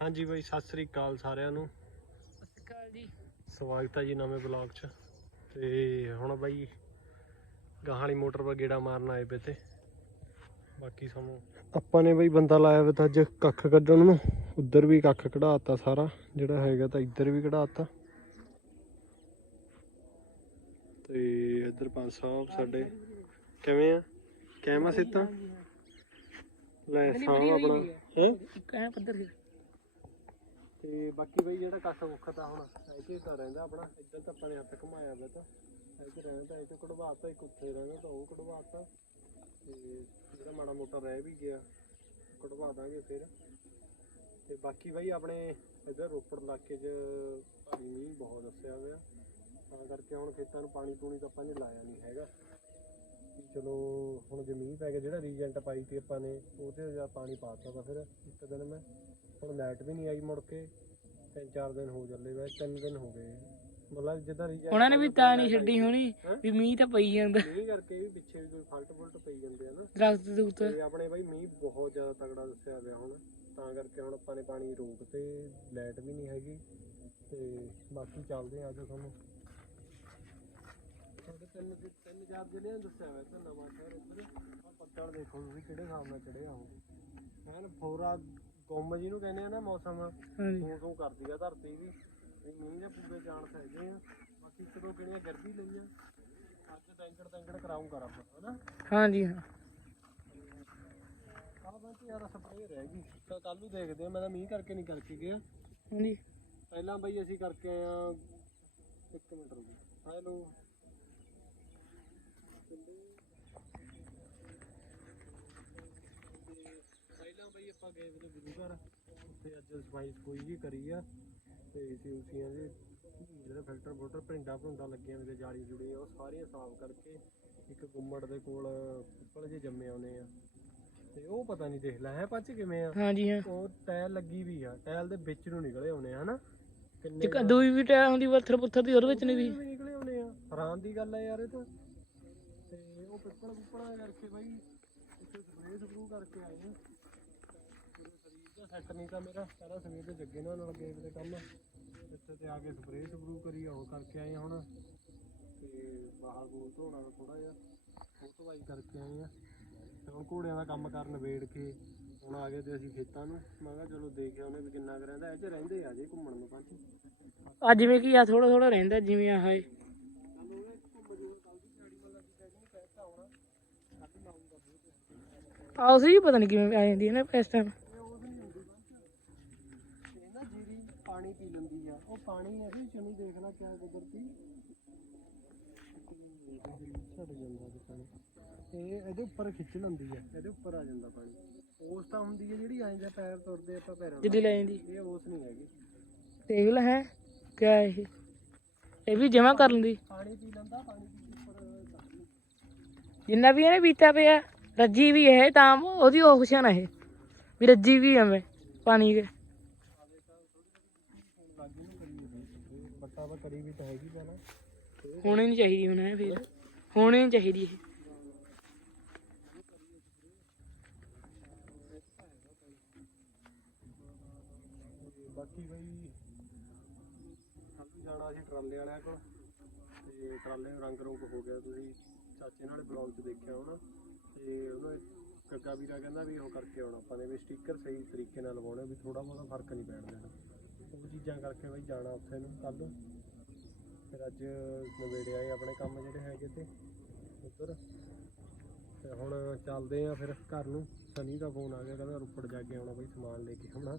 ਹਾਂਜੀ ਬਾਈ ਸਤਿ ਸ੍ਰੀ ਅਕਾਲ ਸਾਰਿਆਂ ਨੂੰ। ਸਤਿਕਾਰ ਜੀ। ਸਵਾਗਤ ਹੈ ਜੀ ਨਵੇਂ ਬਲੌਗ 'ਚ। ਤੇ ਹੁਣ ਬਾਈ ਗਾਹਾਂ ਵਾਲੀ ਮੋਟਰ 'ਤੇ ਗੇੜਾ ਮਾਰਨ ਆਏ ਪਏ ਤੇ। ਬਾਕੀ ਸਾਨੂੰ ਆਪਾਂ ਨੇ ਬਾਈ ਬੰਦਾ ਲਾਇਆ ਵੇ ਤਾਂ ਅੱਜ ਕੱਖ ਕੱਢਣ ਨੂੰ। ਉੱਧਰ ਵੀ ਕੱਖ ਕਢਾਤਾ ਸਾਰਾ ਜਿਹੜਾ ਹੈਗਾ ਤਾਂ ਇੱਧਰ ਵੀ ਕਢਾਤਾ। ਤੇ ਇੱਧਰ ਪੰਜ ਸਾਹਿਬ ਸਾਡੇ ਕਿਵੇਂ ਆ? ਕਿਵੇਂ ਸਿੱਤਾ ਲੈ ਸਾਹ ਆਪਣਾ। ਹੈ? ਇੱਕ ਐ ਪੱਧਰ ਸੀ। ਤੇ ਬਾਕੀ ਬਈ ਜਿਹੜਾ ਕੱਖ ਮੁੱਖ ਤਾਂ ਹੁਣ ਇੱਥੇ ਤਾਂ ਰਹਿੰਦਾ ਆਪਣਾ, ਇੱਧਰ ਤਾਂ ਆਪਾਂ ਨੇ ਹੱਥ ਘੁਮਾਇਆ ਵਾ ਤਾਂ। ਇੱਥੇ ਰਹਿੰਦਾ, ਇੱਥੇ ਕਢਵਾਤਾ, ਇੱਕ ਉੱਥੇ ਰਹਿੰਦਾ, ਤਾਂ ਉਹ ਕਢਵਾਤਾ। ਤੇ ਜਿਹੜਾ ਮਾੜਾ ਮੋਟਾ ਰਹਿ ਵੀ ਗਿਆ, ਕਢਵਾ ਦਾਂਗੇ ਫਿਰ। ਤੇ ਬਾਕੀ ਬਈ ਆਪਣੇ ਇੱਧਰ ਰੋਪੜ ਇਲਾਕੇ 'ਚ ਭਾਰੀ ਮੀਂਹ ਬਹੁਤ ਦੱਸਿਆ ਹੋਇਆ। ਤਾਂ ਕਰਕੇ ਹੁਣ ਖੇਤਾਂ ਨੂੰ ਪਾਣੀ ਪੂਣੀ ਤਾਂ ਆਪਾਂ ਨੇ ਲਾਇਆ ਨਹੀਂ ਹੈਗਾ। ਚਲੋ, ਹੁਣ ਜੇ ਮੀਂਹ ਪੈ ਗਿਆ, ਜਿਹੜਾ ਰੀਜੈਂਟ ਪਾਈ ਤੀ ਆਪਾਂ ਨੇ ਉਹ ਤੇ ਜਾਂ ਪਾਣੀ ਪਾਤਾ ਤਾਂ ਫਿਰ ਇੱਕ ਦਿਨ ਮੈਂ। ਹੁਣ ਲਾਈਟ ਵੀ ਨਹੀਂ ਆਈ ਮੁੜ ਕੇ ਤਿੰਨ ਚਾਰ ਦਿਨ ਹੋ ਚੱਲੇ ਵੈਸੇ ਤਿੰਨ ਦਿਨ ਹੋ ਗਏ। ਮਤਲਬ ਜਿੱਦਾਂ ਰੀਜੈਂਟ ਉਹਨਾਂ ਨੇ ਵੀ ਤਾਂ ਨਹੀਂ ਛੱਡੀ ਹੋਣੀ ਵੀ ਮੀਂਹ ਤਾਂ ਪਈ ਜਾਂਦਾ। ਮੀਂਹ ਕਰਕੇ ਵੀ ਪਿੱਛੇ ਵੀ ਕੋਈ ਫਲਟ ਫੁਲਟ ਪਈ ਜਾਂਦੇ ਆ ਨਾ। ਦਰਖਤ ਦੁਖਤ ਤੇ ਆਪਣੇ ਬਾਈ ਮੀਂਹ ਬਹੁਤ ਜ਼ਿਆਦਾ ਤਗੜਾ ਦੱਸਿਆ ਪਿਆ ਹੁਣ ਤਾਂ ਕਰਕੇ ਹੁਣ ਆਪਾਂ ਨੇ ਪਾਣੀ ਰੋਕ ਤੇ ਲਾਈਟ ਵੀ ਨਹੀਂ ਹੈਗੀ। ਤੇ ਬਾਕੀ ਚੱਲਦੇ ਆ ਅੱਜ ਤੁਹਾਨੂੰ। ਸਾਡੇ ਤਿੰਨ ਤਿੰਨ ਚਾਰ ਜ਼ਿਲ੍ਹਿਆਂ ਨੂੰ ਦੱਸਿਆ ਹੋਇਆ ਤਾਂ ਨਵਾਂ ਸ਼ਹਿਰ ਇੱਧਰ ਪੱਤਣ ਦੇਖੋ ਤੁਸੀਂ ਕਿਹੜੇ ਹਿਸਾਬ ਨਾਲ ਚੜਿਆ ਹੋ ਐਨ ਫੋਰਾ ਗੁੰਮ ਜਿਹਨੂੰ ਕਹਿੰਦੇ ਆ ਨਾ ਮੌਸਮ। ਹਾਂਜੀ। ਤੂੰ ਕਰਦੀ ਆ ਧਰਤੀ ਵੀ। ਵੀ ਮੀਂਹ ਦੇ ਪੂਰੇ ਚਾਂਸ ਹੈਗੇ ਆ। ਬਾਕੀ ਇੱਕ ਦੋ ਕਿਹੜੀਆਂ ਗਿਰ ਵੀ ਲਈਆਂ ਅੱਜ ਟੈਂਕੜ ਟੈਂਕੜ ਕਰਾਉਂਗਾ ਰੱਬ ਹਨਾ? ਹਾਂਜੀ ਹਾਂ। ਆਹ ਬੰਤ ਯਾਰ ਸਪਰੇਅ ਰਹਿ ਗਈ। ਤਾਂ ਕੱਲ ਨੂੰ ਦੇਖਦੇ ਆ ਮੈਂ ਤਾਂ ਮੀਂਹ ਕਰਕੇ ਨਹੀਂ ਕਰਕੇ ਗਿਆ। ਹਾਂਜੀ। ਪਹਿਲਾਂ ਬਈ ਅਸੀਂ ਕਰਕੇ ਆਏ ਆ ਇੱਕ ਮਿੰਟ ਰੁਕੋ ਹੈਲੋ ਪਹਿਲਾਂ ਬਈ ਆਪਾਂ ਗਏ ਵੇ ਗੁਰੂ ਘਰ ਉੱਥੇ ਅੱਜ ਸਫ਼ਾਈ ਸਫੂਈ ਜੀ ਕਰੀ ਆ ਤੇ ਸਿਉਸੀਆਂ ਦੇ ਜਿਹੜਾ ਫਿਲਟਰ ਫੁਲਟਰ ਪਿੰਡਾ ਭੁੰਡਾ ਲੱਗਿਆ ਵੇ ਤੇ ਜਾਲੀ ਜੁੜੀ ਉਹ ਸਾਰੀਆਂ ਸਾਫ਼ ਕਰਕੇ ਇੱਕ ਗੁੰਮੜ ਦੇ ਕੋਲ ਪਿੱਪਲ ਜੇ ਜੰਮੇ ਆਉਨੇ ਆ। ਤੇ ਉਹ ਪਤਾ ਨਹੀਂ ਦੇਖ ਲੈ ਹੈ ਪੱਚ ਕਿਵੇਂ ਆ? ਹਾਂਜੀ ਹਾਂ। ਉਹ ਟਾਇਲ ਲੱਗੀ ਵੀ ਆ ਟਾਇਲ ਦੇ ਵਿੱਚ ਨੂੰ ਨਿਕਲੇ ਆਉਨੇ ਆ ਹਨਾ? ਕਿੰਨੇ ਇੱਕ ਦੂਈ ਵੀ ਟਾਇਰ ਹੁੰਦੀ ਪੱਥਰ ਪੁੱਥਰ ਦੀ ਉਹਦੇ ਵਿੱਚ ਨਹੀਂ ਵੀ। ਵੀ ਨਿਕਲੇ ਆਉਨੇ ਆ। ਹੈਰਾਨ ਦੀ ਗੱਲ ਆ ਯਾਰ ਇਹ ਤਾਂ। ਤੇ ਉਹ ਪਿੱਪਲ ਪੁੱਪਲਾਂ ਕਰਕੇ ਬਾਈ ਇੱਥੇ ਸਪਰੇਅ ਸਪਰੂ ਕਰਕੇ ਆਏ ਆ। ਪੂਰੇ ਸੈੱਟ ਨਹੀਂ ਤਾਂ ਮੇਰਾ ਪਹਿਲਾਂ ਸਵੇਰ ਦੇ ਜੱਗੇ ਨਾਲ ਲੱਗੇ ਦੇ ਕੰਮ। ਇੱਥੇ ਤੇ ਆ ਕੇ ਸਪਰੇਅ ਸਪਰੂ ਕਰੀ ਉਹ ਕਰਕੇ ਆਏ ਹੁਣ। ਤੇ ਬਾਹਰ ਬੂਲ ਧੋਣਾ ਥੋੜਾ ਜਿਹਾ। ਉਹ ਧਵਾਈ ਕਰਕੇ ਆਏ ਆ। ਤੇ ਹੁਣ ਘੋੜਿਆਂ ਦਾ ਕੰਮ ਕਰਨ ਵੇੜ ਕੇ ਹੁਣ ਆ ਗਏ ਤੇ ਅਸੀਂ ਖੇਤਾਂ ਨੂੰ। ਮੈਂ ਕਿਹਾ ਚਲੋ ਦੇਖਿਆ ਉਹਨੇ ਵੀ ਕਿੰਨਾ ਕੁ ਰਹਿੰਦਾ। ਇਹ ਚ ਰਹਿੰਦੇ ਆ ਜੇ ਘੁੰਮਣ ਨੂੰ ਪੰਜ। ਆ ਜਿਵੇਂ ਕਿ ਆ ਥੋੜਾ ਥੋੜਾ ਰਹਿੰਦਾ ਜਿਵੇਂ ਆਹ ਏ ਆ, ਉਸੇ ਪਤਾ ਨਹੀਂ ਕਿਵੇਂ ਆ ਜਾਂਦੀ ਹੈ ਨਾ, ਇਸ ਟਾਈਮ ਇਹ ਨਾ ਜੀਰੀ ਪਾਣੀ ਪੀ ਪਾਣੀ ਅਸੀਂ ਚਨੂੰ ਦੇਖਣਾ ਕਿਆ ਕੁਦਰਤੀ। ਛੱਡ ਜਾਂਦਾ ਉਹਦੇ ਪਾਣੀ। ਇਹ ਇਹਦੇ ਉੱਪਰ ਖਿੱਚ ਲੈਂਦੀ ਆ ਇਹਦੇ ਉੱਪਰ ਆ ਜਾਂਦਾ ਪਾਣੀ। ਉਸ ਤਾਂ ਹੁੰਦੀ ਹੈ ਜਿਹੜੀ ਐਂ ਜਾਂ ਪੈਰ ਤੁਰਦੇ ਆਪਾਂ ਪੈਰਾਂ ਜਿੱਦੀ ਲੈ ਜਾਂਦੀ ਇਹ ਉਸ ਨਹੀਂ ਹੈਗੀ। ਦੇਖ ਲੈ ਹੈ? ਕਿਆ ਇਹ? ਇਹ ਵੀ ਜਮਾ ਕਰ ਲੈਂਦੀ। ਪਾਣੀ ਪੀ ਲੈਂਦਾ ਪਾਣੀ ਉੱਪਰ। ਜਿੰਨਾ ਵੀ ਇਹਨੇ ਪੀਤਾ ਪਿਆ ਰੱਜੀ ਵੀ ਇਹ ਤਾਂ ਉਹਦੀ ਆਪਸ਼ਨ ਹੈ ਇਹ। ਵੀ ਰੱਜੀ ਵੀ ਐਵੇਂ ਪਾਣੀ ਦੇ ਲਾਗੇ ਨੂੰ ਕਰੀ ਤਾਂ ਕਰੀ ਵੀ ਤਾਂ ਹੈਗੀ ਪਹਿਲਾਂ। ਹੋਣੀ ਨਹੀਂ ਚਾਹੀਦੀ ਹੁਣ ਇਹ ਫਿਰ। ਹੋਣੀ ਨਹੀਂ ਚਾਹੀਦੀ ਇਹ। ਤੇ ਬਾਕੀ ਬਈ ਕੱਲ ਵੀ ਜਾਣਾ ਸੀ ਟਰਾਲੇ ਵਾਲਿਆਂ ਕੋਲ। ਤੇ ਟਰਾਲੇ ਨੂੰ ਰੰਗ ਰੁੰਗ ਹੋ ਗਿਆ ਤੁਸੀਂ ਚਾਚੇ ਨਾਲ ਬਲੌਗ 'ਚ ਦੇਖਿਆ ਹੋਣਾ। ਤੇ ਉਹਨਾਂ ਕੱਗਾ ਵੀਰਾ ਕਹਿੰਦਾ ਵੀ ਉਹ ਕਰਕੇ ਆਉਣਾ। ਆਪਾਂ ਨੇ ਵੀ ਸਟicker ਸਹੀ ਤਰੀਕੇ ਨਾਲ ਲਵਾਉਣੇ ਵੀ ਥੋੜਾ ਬਹੁਤਾ ਫ਼ਰਕ ਨਹੀਂ ਪੈਣ ਦੇਣਾ। ਚੀਜ਼ਾਂ ਕਰਕੇ ਬਈ ਜਾਣਾ ਉੱਥੇ ਨੂੰ ਕੱਲ ਨੂੰ। ਫਿਰ ਅੱਜ ਨਵੇੜੇ ਆਏ ਆਪਣੇ ਕੰਮ ਜਿਹੜੇ ਹੈਗੇ ਤੇ ਉੱਧਰ। ਤੇ ਹੁਣ ਚੱਲਦੇ ਆ ਫਿਰ ਘਰ ਨੂੰ। ਸਨੀ ਦਾ ਫੋਨ ਆ ਗਿਆ, ਕਹਿੰਦਾ ਰੁਪੜ ਜਾ ਕੇ ਆਉਣਾ ਬਈ ਸਮਾਨ ਲੈ ਕੇ ਆਉਣਾ।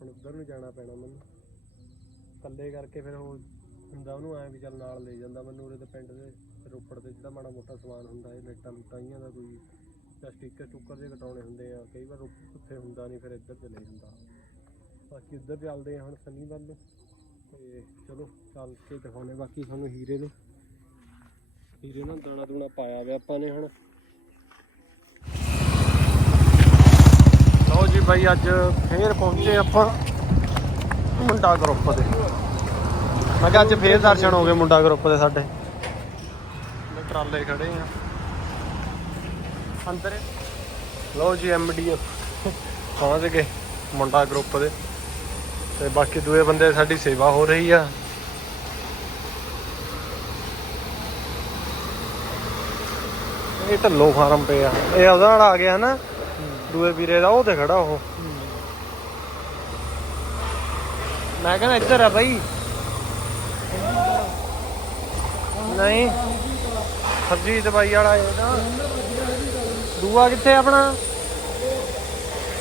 ਹੁਣ ਉੱਧਰ ਨੂੰ ਜਾਣਾ ਪੈਣਾ ਮੈਨੂੰ। ਇਕੱਲੇ ਕਰਕੇ ਫਿਰ ਉਹ ਹੁੰਦਾ ਉਹਨੂੰ ਐ ਵੀ ਚੱਲ ਨਾਲ ਲੈ ਜਾਂਦਾ ਮੈਨੂੰ। ਉਰੇ ਤੇ ਪਿੰਡ ਦੇ ਰੋਪੜ ਤੇ ਜਿਹੜਾ ਮਾੜਾ ਮੋਟਾ ਸਮਾਨ ਹੁੰਦਾ, ਇਹ ਲਾਈਟਾਂ ਲੁੱਟਾਈਆਂ ਦਾ ਕੋਈ ਜਾਂ ਸਟicker ਸਟੁੱਕਰ ਦੇ ਕਟਾਉਣੇ ਹੁੰਦੇ ਆ। ਕਈ ਵਾਰ ਰੁਪ- ਉੱਥੇ ਹੁੰਦਾ ਨਹੀਂ, ਫਿਰ ਇੱਧਰ ਚਲੇ ਜਾਂਦਾ। ਬਾਕੀ ਉੱਧਰ ਚੱਲਦੇ ਆ ਹੁਣ ਸੰਨੀ ਵੱਲ ਨੂੰ। ਤੇ ਚਲੋ, ਚੱਲ ਕੇ ਦਿਖਾਉਣੇ ਬਾਕੀ ਤੁਹਾਨੂੰ ਹੀਰੇ ਨੂੰ। ਹੀਰੇ ਨੂੰ ਦਾਣਾ ਦੂਣਾ ਪਾਇਆ ਹੋਇਆ ਆਪਾਂ ਨੇ ਹੁਣ। ਲਓ ਜੀ ਬਾਈ, ਅੱਜ ਫੇਰ ਪਹੁੰਚੇ ਆਪਾਂ ਮੁੰਡਾ ਗਰੁੱਪ ਦੇ। ਮੈਂ ਕਿਹਾ ਅੱਜ ਫੇਰ ਦਰਸ਼ਨ ਹੋ ਗਏ ਮੁੰਡਾ ਗਰੁੱਪ ਦੇ ਸਾਡੇ। ਤੇ ਟਰਾਲੇ ਖੜੇ ਆ। ਅੰਦਰ। ਲਓ ਜੀ ਐਮਡੀ ਪਹੁੰਚ ਗਏ ਮੁੰਡਾ ਗਰੁੱਪ ਦੇ। ਤੇ ਬਾਕੀ ਦੂਏ ਬੰਦੇ ਸਾਡੀ ਸੇਵਾ ਹੋ ਰਹੀ ਆ। ਇਹ ਢੱਲੋ ਫਾਰਮ ਪਏ ਆ। ਇਹ ਉਹਦਾ ਨਾਲ ਆ ਗਿਆ ਨਾ ਦੂਏ ਵੀਰੇ ਦਾ ਉਹ ਤੇ ਖੜਾ ਉਹ। ਮੈਂ ਕਹਿੰਦਾ ਇੱਧਰ ਆ ਬਾਈ। ਨਹੀਂ। ਹਰਜੀਤ ਬਾਈ ਵਾਲਾ ਇਹਦਾ ਦੂਆ ਕਿੱਥੇ ਆਪਣਾ?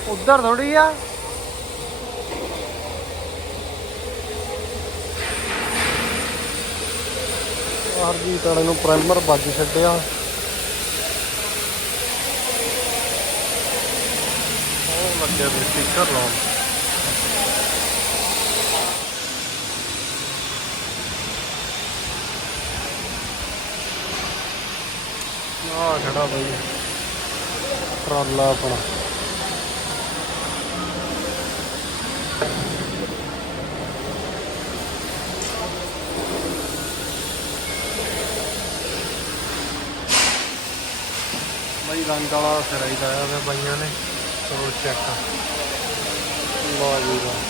ਉਧਰ ਥੋੜੀ ਆ। ਹਰਜੀਤ ਵਾਲੇ ਨੂੰ ਪ੍ਰਾਈਮਰ ਵੱਜ ਛੱਡਿਆ। ਉਹ ਲੱਗਿਆ ਵੀ ਸਟicker ਲਾਉਣ। ਆ ਖੜਾ ਬਈ? ਟਰਾਲਾ ਆਪਣਾ। ਬਈ ਰੰਗ ਵਾਲਾ ਸਿਰਾਈ ਲਾਇਆ ਹੋਇਆ ਬਾਈਆਂ ਨੇ ਚਲੋ ਚੈੱਕ ਵਾਹ ਜੀ ਵਾਹ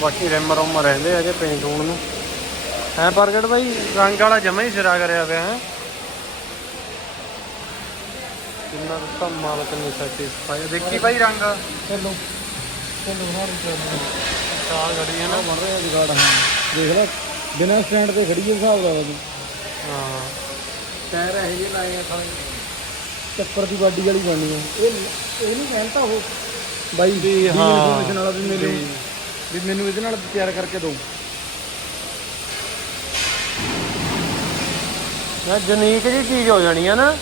ਬਾਕੀ ਰਿਮ ਰੁਮ ਰਹਿੰਦੇ ਆ ਜੇ ਪੇਂਟ ਹੋਣ ਨੂੰ। ਹੈ ਪ੍ਰਗਟ ਬਾਈ ਰੰਗ ਵਾਲਾ ਜਮਾ ਹੀ ਸਿਰਾ ਕਰਿਆ ਪਿਆ ਹੈ? ਕਿੰਨਾ ਦਿੱਤਾ ਮਾਲਕ ਨੇ ਸੈਟੀਸਫਾਈ ਦੇਖੀ ਬਾਈ ਰੰਗ? ਚਲੋ ਚਲੋ ਹਾਰ ਚਲੋ ਚਾਲ ਗੜੀ ਹੈ ਨਾ। ਬਣ ਰਿਹਾ ਜਗਾੜ ਹਾਂ। ਦੇਖ ਲੈ। ਬਿਨਾਂ ਸਟੈਂਡ ਤੇ ਖੜੀ ਹੈ ਹਿਸਾਬ ਦਾ ਹਾਂ। ਟਾਇਰ ਇਹ ਜਿਹੇ ਲਾਏ ਆ ਸਾਲੇ। ਚੱਪਰ ਦੀ ਬਾਡੀ ਵਾਲੀ ਬਣਨੀ ਹੈ ਇਹ ਇਹ ਨਹੀਂ ਕਹਿੰਦਾ ਉਹ। ਬਾਈ ਵੀ ਹਾਂ। ਇਨਫੋਰਮੇਸ਼ਨ ਵਾਲਾ ਵੀ ਮੈਨੂੰ ਵੀ- ਵੀ ਮੈਨੂੰ ਇਹਦੇ ਨਾਲ ਤਿਆਰ ਕਰਕੇ ਦਿਓ ਨਾ ਜੁਨੀਕ ਜੀ ਚੀਜ਼ ਹੋ ਜਾਣੀ ਹੈ ਨਾ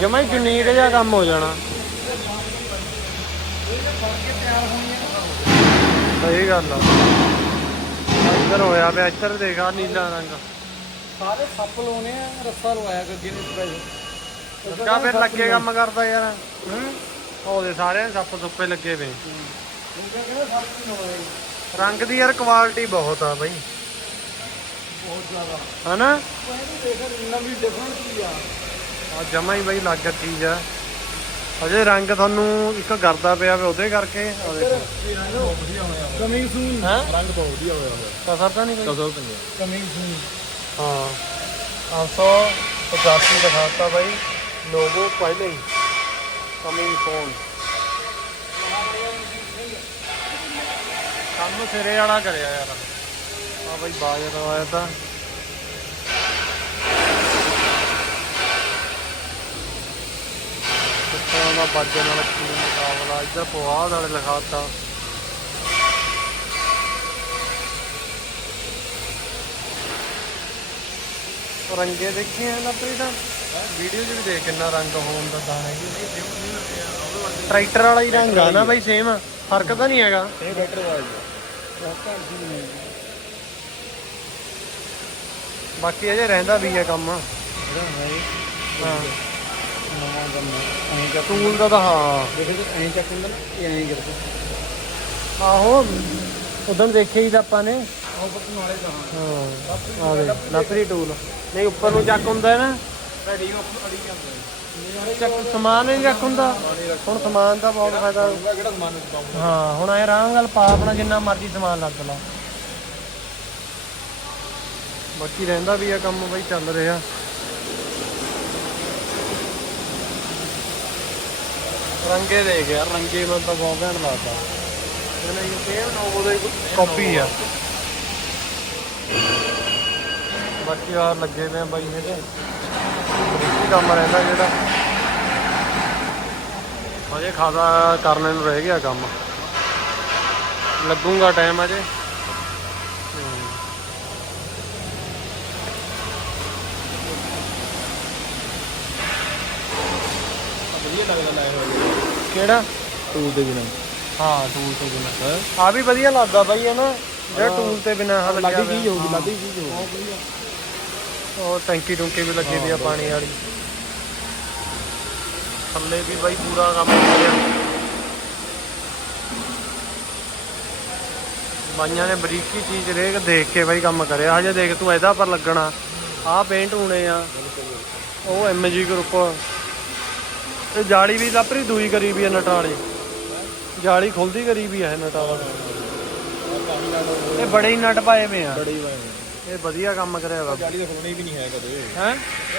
ਜਮਾ ਹੀ ਜੁਨੀਕ ਜਿਹਾ ਕੰਮ ਹੋ ਜਾਣਾ। ਸਹੀ ਗੱਲ ਆ। ਇੱਧਰ ਹੋਇਆ ਪਿਆ ਇੱਧਰ ਦੇਖਾ ਨੀਲਾ ਰੰਗ। ਸਾਰੇ ਸੱਪ ਲਾਉਣੇ ਆ ਰੱਸਾ ਲਵਾਇਆ ਗੱਗੇ ਨੇ ਸਪੈਸ਼ਲ ਲੱਗਾ ਫਿਰ ਲੱਗੇ ਕੰਮ ਕਰਦਾ ਯਾਰ। ਹੂੰ? ਉਹਦੇ ਸਾਰਿਆਂ ਦੇ ਸੱਪ ਸੁੱਪੇ ਲੱਗੇ ਪਏ। ਰੰਗ ਦੀ ਯਾਰ ਕੁਆਲਿਟੀ ਬਹੁਤ ਆ ਬਈ। ਬਹੁਤ ਜ਼ਿਆਦਾ। ਹਨਾ? ਇਹ ਵੀ ਦੇਖ ਨਵੀਂ ਡਿਫਰੈਂਟ ਕੀ ਆ। ਆ ਜਮਾ ਹੀ ਬਈ ਲੱਗ ਚੀਜ਼ ਆ। ਅਜੇ ਰੰਗ ਤੁਹਾਨੂੰ ਇੱਕ ਕਰਦਾ ਪਿਆ ਵੇ ਉਹਦੇ ਕਰਕੇ। ਆ ਦੇਖੋ। ਕਮਿੰਗ ਸੂਨ ਹੈਂ? ਰੰਗ ਬਹੁਤ ਵਧੀਆ ਹੋਇਆ ਹੋਇਆ ਕਸਰ ਤਾਂ ਨਹੀਂ। ਕੋਈ ਕਸਰ ਪੰਜੇ ਕਮਿੰਗ ਸੂਨ ਹਾਂ 585 ਦਿਖਾਤਾ ਬਾਈ। ਲੋਗੋ ਪਹਿਲੇ ਹੀ। ਕਮਿੰਗ ਫੋਨ ਕੰਮ ਸਿਰੇ ਵਾਲਾ ਕਰਿਆ ਯਾਰ। ਆ ਬਾਈ ਬਾਜਰ ਆਇਆ ਤਾਂ। ਕਿੱਥੋਂ ਦਾ ਬਾਜੇ ਨਾਲ ਕੀ ਮੁਕਾਬਲਾ ਇੱਧਰ ਪਵਾਦ ਵਾਲੇ ਲਿਖਾਤਾ। ਰੰਗੇ ਦੇਖੇ ਆ ਨਪਰੀ ਦਾ ਵੀਡੀਓ 'ਚ ਵੀ ਦੇਖ ਕਿੰਨਾ ਰੰਗ ਹੋਣ ਦਾ ਦਾਣਾ ਟਰੈਕਟਰ ਵਾਲਾ ਹੀ ਰੰਗ ਆ ਨਾ ਬਾਈ ਸੇਮ ਫ਼ਰਕ ਤਾਂ ਨਹੀਂ ਹੈਗਾ। ਇਹ ਬਾਕੀ ਅਜੇ ਰਹਿੰਦਾ ਵੀ ਹੈ ਕੰਮ। ਹੈ ਹਾਂ। ਨਵਾਂ ਕੰਮ ਐਂ ਚੱਕ ਟੂਲ ਦਾ ਤਾਂ ਹਾਂ। ਦੇਖੇ ਤੇ ਐਂ ਚੱਕ ਹੁੰਦਾ ਨਾ ਇਹ ਐਂ ਕਰਦਾ ਆਹੋ ਉਦੋਂ ਦੇਖਿਆ ਹੀ ਤਾਂ ਆਪਾਂ ਨੇ। ਆਹ ਬਟਨ ਵਾਲੇ ਤਾਂ ਹਾਂ, ਆ ਦੇ ਨਪਰੀ ਟੂਲ। ਨਹੀਂ, ਉੱਪਰ ਨੂੰ ਚੱਕ ਹੁੰਦਾ ਹੈ ਨਾ। ਰੈਡੀ ਉਹ ਅੜੀ ਜਾਂਦਾ ਚੱਕ, ਸਮਾਨ ਨਹੀਂ ਰੱਖ ਹੁੰਦਾ। ਹੁਣ ਸਮਾਨ ਦਾ ਬਹੁਤ ਫਾਇਦਾ। ਕਿਹੜਾ ਸਮਾਨ ਪਾਉਂਦਾ ਹਾਂ, ਹੁਣ ਐ ਆਰਾਮ ਨਾਲ ਪਾ ਆਪਣਾ ਜਿੰਨਾ ਮਰਜ਼ੀ ਸਮਾਨ ਲੱਗ ਲਾ। ਬਾਕੀ ਰਹਿੰਦਾ ਵੀ ਆ ਕੰਮ ਬਈ, ਚੱਲ ਰਿਹਾ। ਰੰਗੇ ਦੇਖ ਯਾਰ ਰੰਗੇ ਮੈਂ ਤਾਂ ਬਹੁਤ ਘੈਂਟ ਲੱਗਦਾ ਇਹਨਾਂ ਇਹ ਸੇਮ ਨੋਵੋ ਦਾ ਕਾਪੀ ਆ। ਬਾਕੀ ਆ ਲੱਗੇ ਆ ਬਾਈ ਇਹਦੇ। ਬਰੀਕੀ ਕੰਮ ਰਹਿੰਦਾ ਜਿਹੜਾ। ਅਜੇ ਖਾਦਾ ਕਰਨੇ ਨੂੰ ਰਹਿ ਗਿਆ ਕੰਮ। ਲੱਗੂਗਾ ਟਾਈਮ ਅਜੇ। ਵਧੀਆ ਲੱਗਦਾ ਲਾਇਆ ਹੋਇਆ ਕਿਹੜਾ? ਟੂਲ ਦੇ ਬਿਨਾਂ। ਹਾਂ ਟੂਲ ਤੋਂ ਬਿਨਾ। ਆ ਵੀ ਵਧੀਆ ਲੱਗਦਾ ਬਾਈ ਹੈ ਨਾ ਜਿਹੜਾ ਟੂਲ ਤੇ ਬਿਨਾ ਲੱਗਿਆ ਲੱਗੀ ਚੀਜ਼ ਹੋਊਗੀ ਲੱਗੀ ਚੀਜ਼ ਹੋਊਗੀ ਉਹ ਟੈਂਕੀ ਟੁੰਕੀ ਵੀ ਲੱਗੀ ਦੀ ਆ ਪਾਣੀ ਵਾਲੀ। ਥੱਲੇ ਵੀ ਬਾਈ ਪੂਰਾ ਕੰਮ ਕਰਿਆ ਬਾਈਆਂ ਨੇ ਬਰੀਕੀ ਚੀਜ਼ ਰੇਕ ਦੇਖ ਕੇ ਬਾਈ ਕੰਮ ਕਰਿਆ। ਹਜੇ ਦੇਖ ਤੂੰ ਇਹਦਾ ਪਰ ਲੱਗਣਾ। ਆਹ ਪੇਂਟ ਹੋਣੇ ਆ। ਉਹ ਐਮਜੀ ਗਰੁੱਪ ਇਹ ਜਾਲੀ ਵੀ ਲਾਪਰੀ ਦੂਈ ਕਰੀ ਵੀ ਹੈ ਨਟਾਂ ਵਾਲੀ ਜਾਲੀ ਖੁੱਲਦੀ ਕਰੀ ਵੀ ਹੈ ਨਟਾਂ ਵਾਲੀ ਇਹ ਬੜੇ ਹੀ ਨਟ ਪਾਏ ਵੇ ਆ। ਬੜੀ ਇਹ ਵਧੀਆ ਕੰਮ ਕਰਿਆ ਵਾ। ਜਾਲੀ ਦਾ ਖੁੱਲਣਾ ਵੀ ਨਹੀਂ ਹੈ ਕਦੇ। ਹੈ?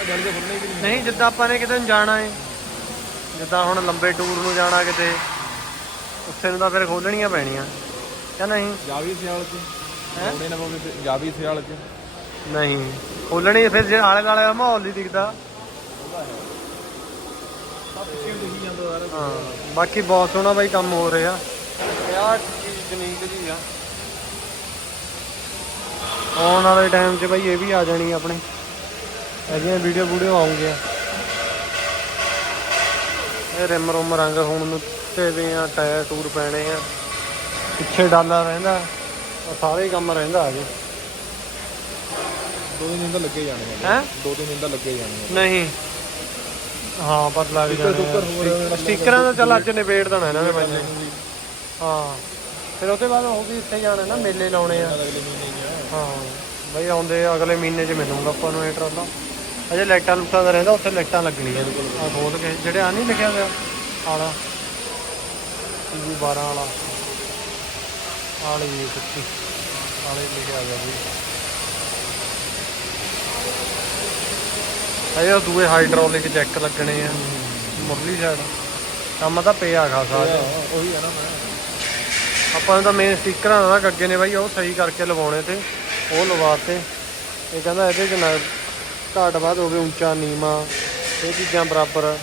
ਜਾਲੀ ਦਾ ਖੁੱਲਣਾ ਵੀ ਨਹੀਂ ਨਹੀਂ ਜਿੱਦਾਂ ਆਪਾਂ ਨੇ ਕਿਤੇ ਜਾਣਾ ਏ। ਜਿੱਦਾਂ ਹੁਣ ਲੰਬੇ ਟੂਰ ਨੂੰ ਜਾਣਾ ਕਿਤੇ ਉੱਥੇ ਨੂੰ ਤਾਂ ਫਿਰ ਖੋਲਣੀਆਂ ਪੈਣੀਆਂ। ਕਿ ਨਹੀਂ? ਜਾ ਵੀ ਸਿਆਲ ਚ ਹੈਂ? ਉਹਨੇ ਨਾ ਪਵੇ ਜਾ ਵੀ ਸਿਆਲ ਚ ਨਹੀਂ। ਖੋਲਣੀ ਫਿਰ ਜੇ ਆਲੇ ਦੁਆਲੇ ਦਾ ਮਾਹੌਲ ਨਹੀਂ ਦਿਖਦਾ ਸਭ ਪਿੱਛੇ ਦਿਖੀ ਜਾਂਦਾ ਯਾਰ ਹਾਂ ਬਾਕੀ ਬਹੁਤ ਸੋਹਣਾ ਬਾਈ ਕੰਮ ਹੋ ਰਿਹਾ। ਯਾਰ ਚੀਜ਼ ਯੂਨੀਕ ਜੀ ਆ। ਆਉਣ ਵਾਲੇ ਟਾਈਮ 'ਚ ਬਾਈ ਇਹ ਵੀ ਆ ਜਾਣੀ ਆ ਆਪਣੇ। ਇਹਦੀਆਂ ਵੀਡੀਓ ਵੀਡੀਓ ਆਉਂਗੀਆਂ ਇਹ ਰਿਮ ਰੁਮ ਰੰਗ ਹੁਣ ਨੂੰ ਤੇ ਵੀ ਆ ਟਾਇਰ ਟੂਰ ਪੈਣੇ ਆ। ਪਿੱਛੇ ਡਾਲਾ ਰਹਿੰਦਾ ਸਾਰੇ ਕੰਮ ਰਹਿੰਦਾ ਅਜੇ ਦੋ ਤਿੰਨ ਦਿਨ ਤਾਂ ਲੱਗੇ ਜਾਣੇ ਆ। ਹੈ? ਦੋ ਤਿੰਨ ਦਿਨ ਤਾਂ ਲੱਗੇ ਜਾਣੇ ਨਹੀਂ। ਹਾਂ ਪਤਾ ਲੱਗ ਜਾਣਾ ਸਟਿੱਕਰਾਂ ਦਾ ਚੱਲ ਅੱਜ ਨਿਬੇੜ ਦੇਣਾ ਇਹਨਾਂ ਨੇ ਬਾਈ। ਹਾਂ। ਫਿਰ ਉਹਦੇ ਬਾਅਦ ਉਹ ਵੀ ਇੱਥੇ ਜਾਣਾ ਨਾ ਮੇਲੇ ਲਾਉਣੇ ਆ। ਅਗਲੇ ਮਹੀਨੇ ਹੀ ਬਈ ਆਉਂਦੇ ਅਗਲੇ ਮਹੀਨੇ 'ਚ ਮਿਲੂਗਾ ਆਪਾਂ ਨੂੰ ਇਹ ਟਰਾਲਾ। ਅਜੇ ਲਾਈਟਾਂ ਲੁੱਟਾਂ ਦਾ ਰਹਿੰਦਾ ਉੱਥੇ ਲਾਈਟਾਂ ਲੱਗਣੀਆਂ ਆ ਖੋਲ ਕੇ ਜਿਹੜੇ ਆ ਨਹੀਂ ਲਿਖਿਆ ਹੋਇਆ? ਆਲਾ। ਟੀਵੀ 12 ਵਾਲਾ। ਆਲੀ 25 ਆਲੇ ਲਿਖਿਆ ਹੋਇਆ ਵੀ ਅਜੇ ਉਹ ਦੂਏ ਹਾਈਡ੍ਰੋਲਿਕ ਚੈੱਕ ਲੱਗਣੇ ਆ। ਮੁਰਲੀ ਸਾਈਡ ਕੰਮ ਤਾਂ ਪਿਆ ਖਾਸਾ ਉਹੀ ਆ ਨਾ ਆਪਾਂ ਨੂੰ ਤਾਂ ਮੇਨ ਸਟickਰਾਂ ਦਾ ਗੱਗੇ ਨੇ ਬਾਈ ਉਹ ਸਹੀ ਕਰਕੇ ਲਵਾਉਣੇ ਤੇ ਉਹ ਲਵਾਤੇ ਇਹ ਕਹਿੰਦਾ ਇਹਦੇ ਚ ਨਾ ਘਾਟ ਬਾਅਦ ਹੋਵੇ ਉੱਚਾ ਨੀਵਾ ਇਹ ਚੀਜ਼ਾਂ ਬਰਾਬਰ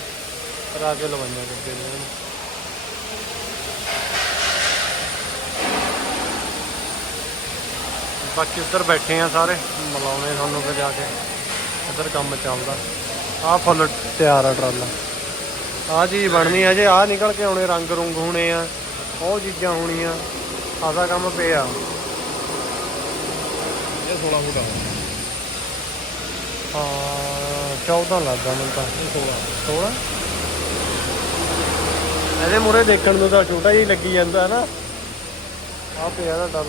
ਕਰਾ ਕੇ ਲਵਾਈਆਂ ਗੱਗੇ ਨੇ। ਬਾਕੀ ਉੱਧਰ ਬੈਠੇ ਆ ਸਾਰੇ ਮਿਲਾਉਣੇ ਤੁਹਾਨੂੰ ਫਿਰ ਜਾ ਕੇ। ਉੱਧਰ ਕੰਮ ਚੱਲਦਾ। ਆਹ ਫੁੱਲ ਤਿਆਰ ਆ ਟਰਾਲਾ। ਆਹ ਚੀਜ਼ ਬਣਨੀ ਹੈ ਜੇ ਆਹ ਨਿਕਲ ਕੇ ਆਉਣੇ ਰੰਗ ਰੁੰਗ ਹੋਣੇ ਆ ਉਹ ਚੀਜ਼ਾਂ ਹੋਣੀਆਂ ਆਦਾ ਕੰਮ ਪਿਆ। ਇਹ 16 ਫੁੱਟ ਆ। ਹਾਂ 14 ਲੱਗਦਾ ਮੈਨੂੰ ਤਾਂ। ਇਹ 16 16 ਇਹਦੇ ਮੂਰੇ ਦੇਖਣ ਨੂੰ ਤਾਂ ਛੋਟਾ ਜਿਹਾ ਹੀ ਲੱਗੀ ਜਾਂਦਾ ਨਾ। ਆਹ ਪਿਆ ਦਾ